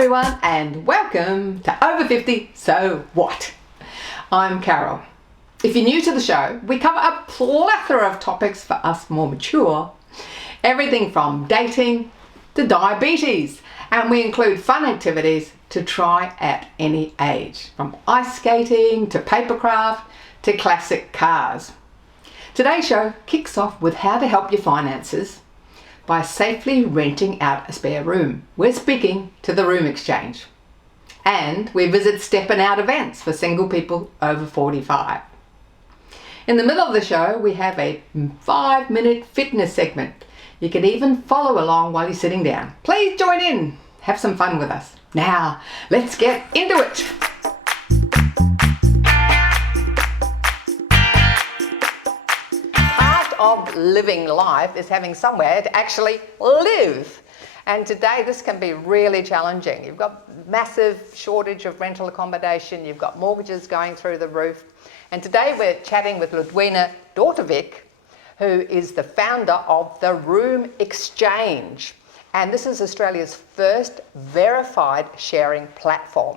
everyone and welcome to Over 50 So What? I'm Carol. If you're new to the show, we cover a plethora of topics for us more mature. Everything from dating to diabetes, and we include fun activities to try at any age, from ice skating to papercraft to classic cars. Today's show kicks off with how to help your finances by safely renting out a spare room. We're speaking to the Room Exchange. And we visit step and out events for single people over 45. In the middle of the show, we have a 5-minute fitness segment. You can even follow along while you're sitting down. Please join in. Have some fun with us. Now, let's get into it. Of living life is having somewhere to actually live, and today this can be really challenging. You've got massive shortage of rental accommodation, you've got mortgages going through the roof, and today we're chatting with Ludwina Dautovic, who is the founder of the Room Xchange, and this is Australia's first verified sharing platform.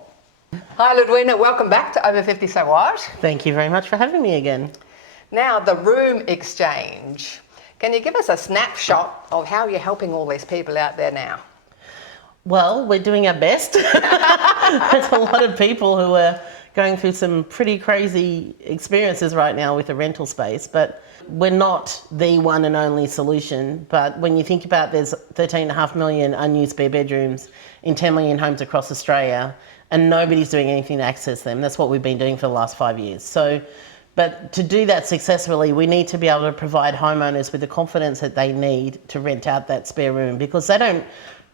Hi Ludwina, welcome back to Over 50 So What? Thank you very much for having me again. Now, the Room Exchange. Can you give us a snapshot of how you're helping all these people out there now? Well, we're doing our best. There's a lot of people who are going through some pretty crazy experiences right now with the rental space, but we're not the one and only solution. But when you think about there's 13.5 million unused spare bedrooms in 10 million homes across Australia, and nobody's doing anything to access them. That's what we've been doing for the last 5 years. But to do that successfully, we need to be able to provide homeowners with the confidence that they need to rent out that spare room, because they don't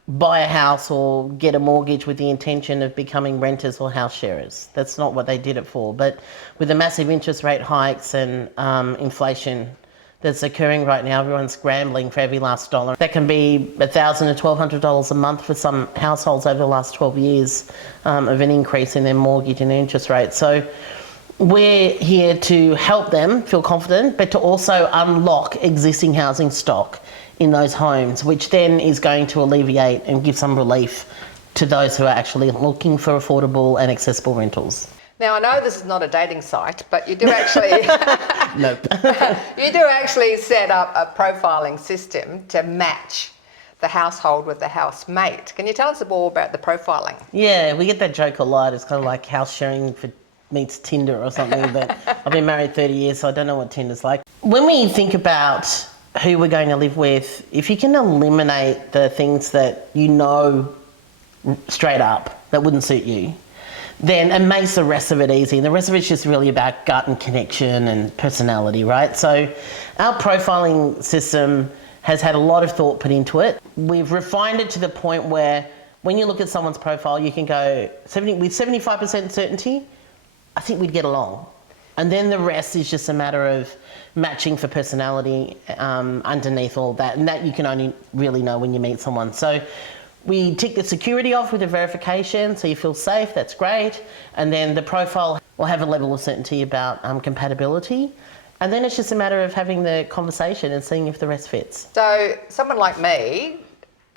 buy a house or get a mortgage with the intention of becoming renters or house sharers. That's not what they did it for. But with the massive interest rate hikes and inflation that's occurring right now, everyone's scrambling for every last dollar. That can be $1,000 to $1,200 a month for some households over the last 12 years of an increase in their mortgage and interest rate. So we're here to help them feel confident, but to also unlock existing housing stock in those homes, which then is going to alleviate and give some relief to those who are actually looking for affordable and accessible rentals. Now, I know this is not a dating site, but you do actually Nope. you do actually set up a profiling system to match the household with the housemate. Can you tell us more about the profiling? Yeah, we get that joke a lot. It's kind of like house sharing meets Tinder or something, but I've been married 30 years, so I don't know what Tinder's like. When we think about who we're going to live with, if you can eliminate the things that you know straight up that wouldn't suit you, then it makes the rest of it easy. And the rest of it's just really about gut and connection and personality, right? So our profiling system has had a lot of thought put into it. We've refined it to the point where when you look at someone's profile, you can go with 75% certainty, I think we'd get along. And then the rest is just a matter of matching for personality underneath all that. And that you can only really know when you meet someone. So we tick the security off with the verification, so you feel safe, that's great. And then the profile will have a level of certainty about compatibility. And then it's just a matter of having the conversation and seeing if the rest fits. So someone like me,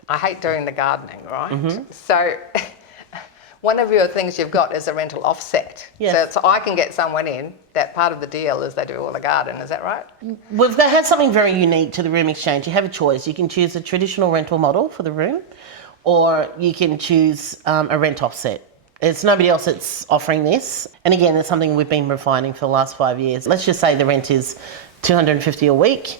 I hate doing the gardening, right? Mm-hmm. So one of your things you've got is a rental offset. Yes. So I can get someone in, that part of the deal is they do all the garden, is that right? We've had something very unique to the Room Exchange. You have a choice. You can choose a traditional rental model for the room, or you can choose a rent offset. There's nobody else that's offering this. And again, it's something we've been refining for the last 5 years. Let's just say the rent is $250 a week.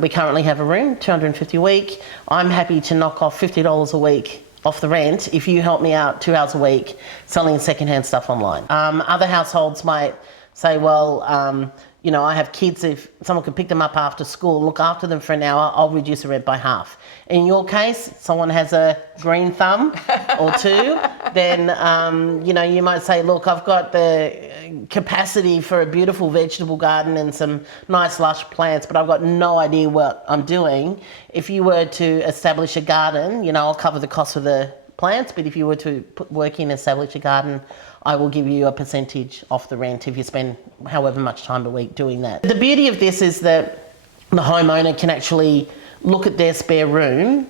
We currently have a room, $250 a week. I'm happy to knock off $50 a week off the rent if you help me out 2 hours a week selling secondhand stuff online. Other households might say, well, I have kids, if someone could pick them up after school, look after them for an hour, I'll reduce the rent by half. In your case, someone has a green thumb or two, then, you might say, look, I've got the capacity for a beautiful vegetable garden and some nice lush plants, but I've got no idea what I'm doing. If you were to establish a garden, I'll cover the cost of the plants, but if you were to put work in, establish a garden, I will give you a percentage off the rent if you spend however much time a week doing that. The beauty of this is that the homeowner can actually look at their spare room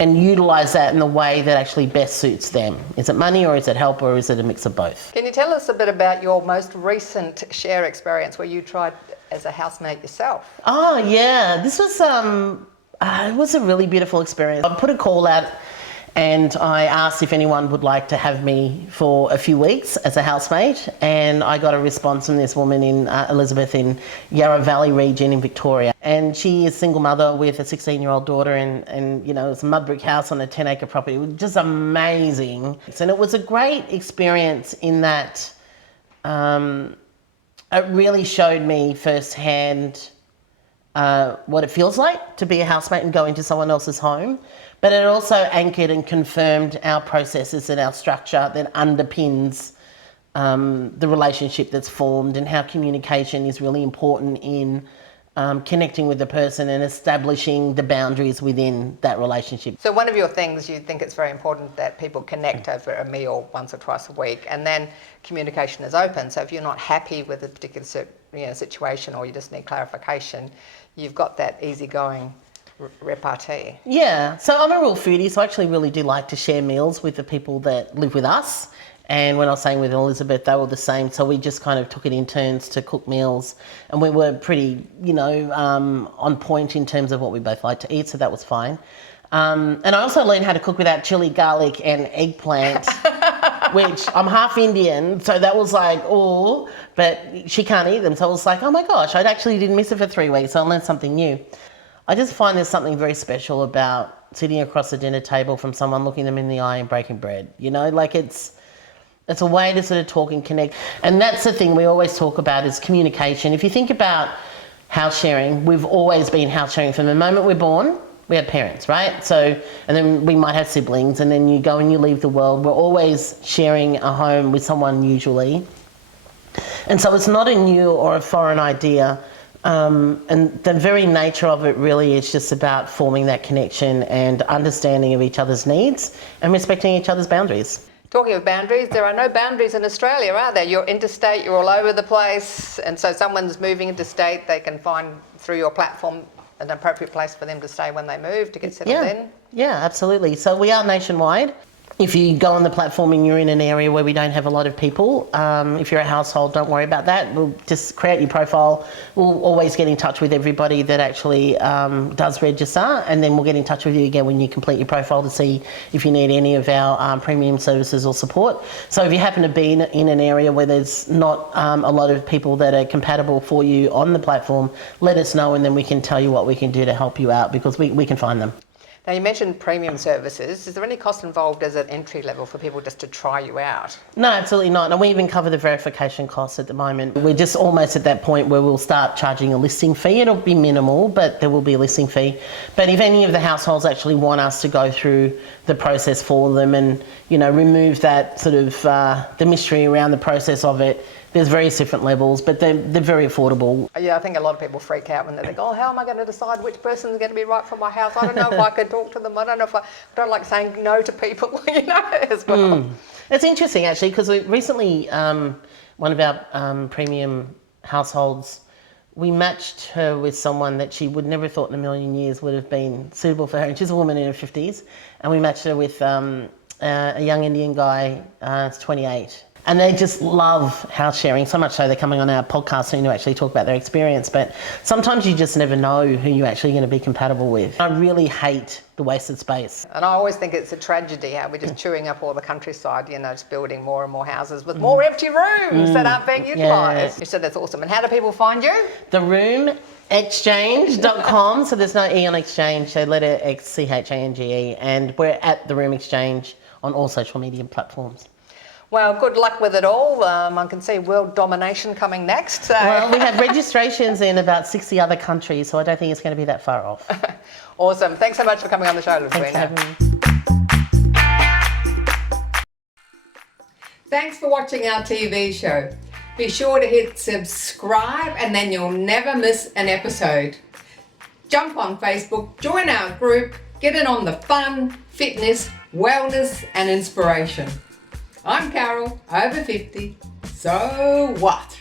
and utilize that in the way that actually best suits them. Is it money, or is it help, or is it a mix of both? Can you tell us a bit about your most recent share experience where you tried as a housemate yourself? Oh yeah, this was it was a really beautiful experience. I put a call out and I asked if anyone would like to have me for a few weeks as a housemate, and I got a response from this woman in Elizabeth in Yarra Valley region in Victoria, and she is a single mother with a 16-year-old daughter, and you know, it's a mud brick house on a 10-acre property. It was just amazing, and it was a great experience in that it really showed me firsthand what it feels like to be a housemate and go into someone else's home. But it also anchored and confirmed our processes and our structure that underpins the relationship that's formed, and how communication is really important in connecting with the person and establishing the boundaries within that relationship. So one of your things, you think it's very important that people connect over a meal once or twice a week, and then communication is open. So if you're not happy with a particular situation, or you just need clarification, you've got that easygoing repartee. Yeah, so I'm a real foodie, so I actually really do like to share meals with the people that live with us. And when I was staying with Elizabeth, they were the same. So we just kind of took it in turns to cook meals, and we were pretty, you know, on point in terms of what we both like to eat. So that was fine. And I also learned how to cook without chili, garlic, and eggplant, which I'm half Indian, so that was like, oh, but she can't eat them. So I was like, oh my gosh, I actually didn't miss it for 3 weeks. So I learned something new. I just find there's something very special about sitting across the dinner table from someone, looking them in the eye and breaking bread. You know, like it's a way to sort of talk and connect. And that's the thing we always talk about, is communication. If you think about house sharing, we've always been house sharing from the moment we're born. We have parents, right? So, and then we might have siblings, and then you go and you leave the world. We're always sharing a home with someone usually. And so it's not a new or a foreign idea. And the very nature of it really is just about forming that connection and understanding of each other's needs and respecting each other's boundaries. Talking of boundaries, there are no boundaries in Australia, are there? You're interstate, you're all over the place, and so someone's moving interstate, they can find through your platform an appropriate place for them to stay when they move, to get settled in? Yeah, absolutely. So we are nationwide. If you go on the platform and you're in an area where we don't have a lot of people, if you're a household, don't worry about that. We'll just create your profile. We'll always get in touch with everybody that actually does register, and then we'll get in touch with you again when you complete your profile to see if you need any of our premium services or support. So if you happen to be in an area where there's not a lot of people that are compatible for you on the platform, let us know, and then we can tell you what we can do to help you out, because we can find them. Now, you mentioned premium services. Is there any cost involved as an entry level for people just to try you out? No, absolutely not. And we even cover the verification costs at the moment. We're just almost at that point where we'll start charging a listing fee. It'll be minimal, but there will be a listing fee. But if any of the households actually want us to go through the process for them and, you know, remove that sort of the mystery around the process of it, there's various different levels, but they're very affordable. Yeah, I think a lot of people freak out when they think, oh, how am I going to decide which person is going to be right for my house? I don't know if I can talk to them. I don't know if I don't like saying no to people, you know, as well. It's interesting, actually, because we recently, one of our premium households, we matched her with someone that she would never thought in a million years would have been suitable for her. And she's a woman in her 50s. And we matched her with a young Indian guy, 28. And they just love house sharing, so much so they're coming on our podcast soon to actually talk about their experience. But sometimes you just never know who you're actually going to be compatible with. I really hate the wasted space. And I always think it's a tragedy how we're just chewing up all the countryside, you know, just building more and more houses with more empty rooms that aren't being utilised. You said that's awesome. And how do people find you? The Room Xchange.com. So there's no E on exchange, so letter XCHANGE. And we're at the Room Xchange on all social media platforms. Well, good luck with it all. I can see world domination coming next. So. Well, we have registrations in about 60 other countries, so I don't think it's going to be that far off. Awesome. Thanks so much for coming on the show, Ludwina. Thanks for watching our TV show. Be sure to hit subscribe and then you'll never miss an episode. Jump on Facebook, join our group, get in on the fun, fitness, wellness and inspiration. I'm Carol, over 50, so what?